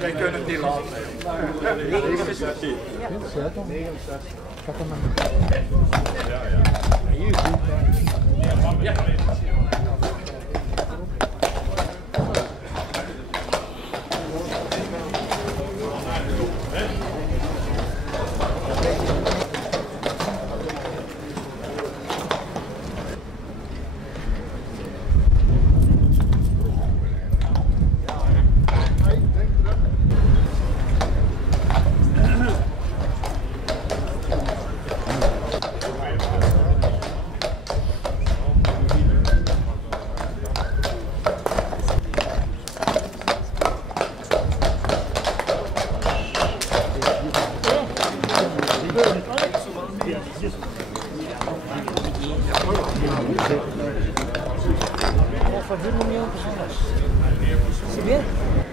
Wij kunnen het niet laten. 69. Ja, 69. Ik had hem Ja. Você vê?